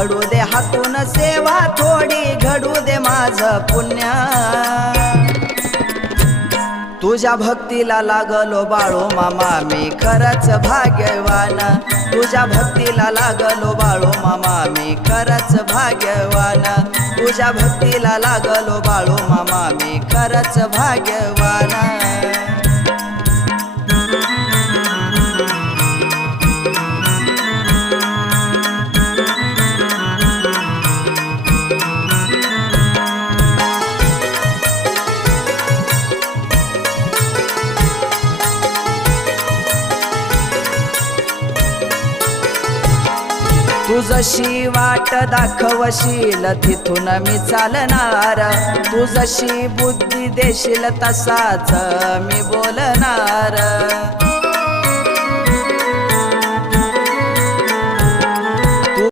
घडू दे हातून सेवा थोडी, घडू दे माझं पुण्य। तुझ्या भक्तीला लागलो बाळू मामा मी खरंच भाग्यवान, तुझ्या भक्तीला लागलो बाळू मामा मी खरंच भाग्यवान, तुझ्या भक्तीला लागलो बाळू मामा मी खरंच भाग्यवान। तू जशी वाट दाखवशील तिथून मी चालणार, तू जशी बुद्धी देशील तसाच मी बोलणार।